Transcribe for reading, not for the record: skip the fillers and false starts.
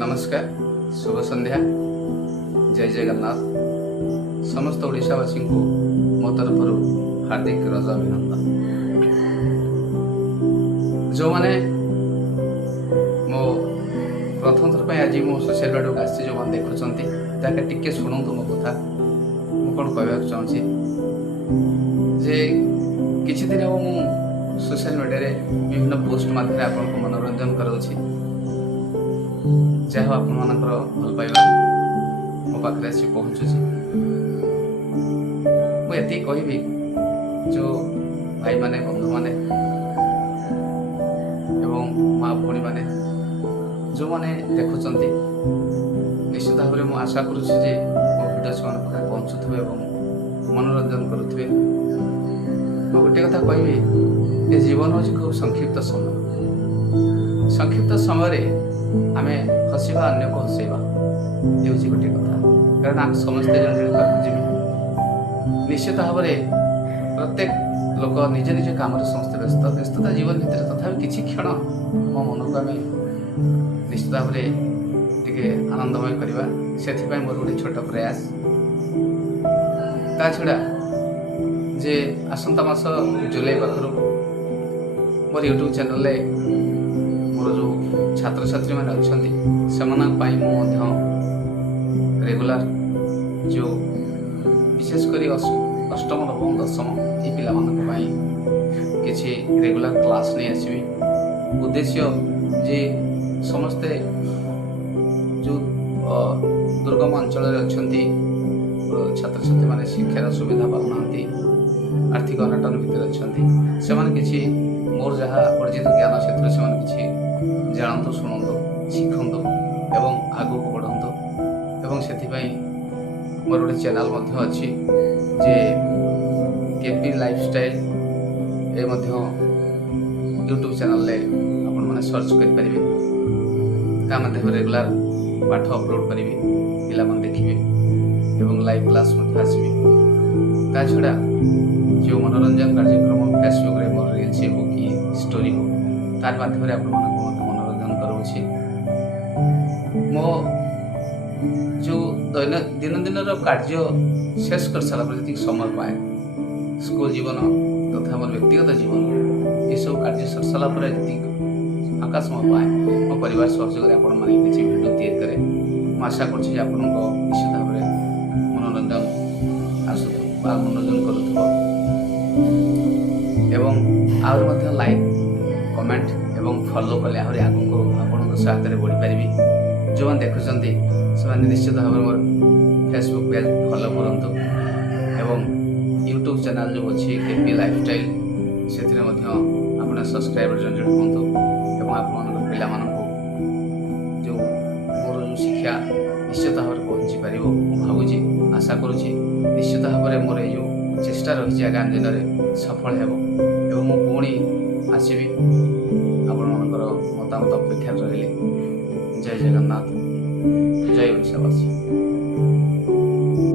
नमस्कार, शुभ संध्या, जय जगन्नाथ। समस्त ओडिशावासी को मो तरफ हार्दिक रज अभिनंदन। जो मैंने मो प्रथम थर आज मो सोशल मीडिया को आसी जो मैंने देखुं टिके शुणु मो कथा मु कौन कहवाक चाहूँगी जे किछि दिन हम मु सोशल मीडिया रे विभिन्न पोस्ट माध्यम आपको मनोरंजन कराउछि जहाँ आप भल पाइबा मो पाखे आसी पहुँचुची। मुझे कहबी जो भाई माने बंधु माने एवं माँ भौणी माने जो माने देखुंत निश्चित भाव में मुझे आशा करुच्ची जे मो भिडियो से पाखे पहुँचुवे और मनोरंजन करुवे। मु गोटे कथा कहबी ये जीवन हूँ खूब संक्षिप्त समय आमे हसवा अन्य को हसैवा ये गोटे कथा। कारण आम समस्ते जन जन जीवी निश्चित भाव में प्रत्येक लोक निज निज काम समस्त व्यस्तता जीवन भितर तथापि किसी क्षण मो मन को आम निश्चित भाव में टिके आनंदमय करवा से मोर गोटे छोट प्रयास ता छड़ा जे आसंता मास जुलाई पाखर मोर यूट्यूब चैनल मोर जो छात्र छात्री मैंने अच्छा रेगुलर जो विशेषकर अष्टम नवम दशम ये पाई किसी रेगुलर क्लास नहीं आसबी। उद्देश्य जे समस्ते जो दुर्गम अंचल अच्छा छात्र छात्री मैंने शिक्षार सुविधा पाऊना आर्थिक अनाटन भितर अच्छा से मोर जहाँ अर्जित ज्ञान क्षेत्र से जानतु शुणु शिखु एवं आगू बढ़ु एवं से मोर गोटे चैनल अच्छी जे केपी लाइफस्टाइल ये यूट्यूब चैनल आपण मैंने सर्च करेंगे मध्य रेगुलर पाठ अपलोड करी पिला देखिए एवं लाइव क्लास आसबी। ता छड़ा जो मनोरंजन कार्यक्रम फेसबुक रे मोर रील्स हो कि स्टोरी हो तार माध्यम आप मनोरंजन करोछि। मो जो दिन दिन कार्य शेष कर सारा जी समय पाए स्कूल जीवन तथा मोर व्यक्तिगत जीवन ये सब कार्य सर सारा जी फाँका समय पाए मो परिवार सहयोग आपण मैंने किसी भिडियो तैयारी करे मैं आशा कर निश्चित भाव में मनोरंजन आसुवा मनोरंजन करुव एवं लाइक कमेंट एवं फॉलो कले आहरी आगको आपण सहायता बढ़ी पारि। जो मैंने देखुं से निश्चित भाव में मोर फेसबुक पेज फॉलो करूँ एवं यूट्यूब चैनल जो अच्छी केपी लाइफस्टाइल से आप सब्सक्राइबर जन हूँ एवं आप पिला जो मोर जो शिक्षा निश्चित भाव में पहुँची पार भावुची आशा करुँची निश्चित भाव में मोर जो चेष्टा रही आगामी दिन में सफल हो मु पुणी आसबि आपण मतामत अपेक्षा रही। जय जगन्नाथ, जय ओडिशावासी।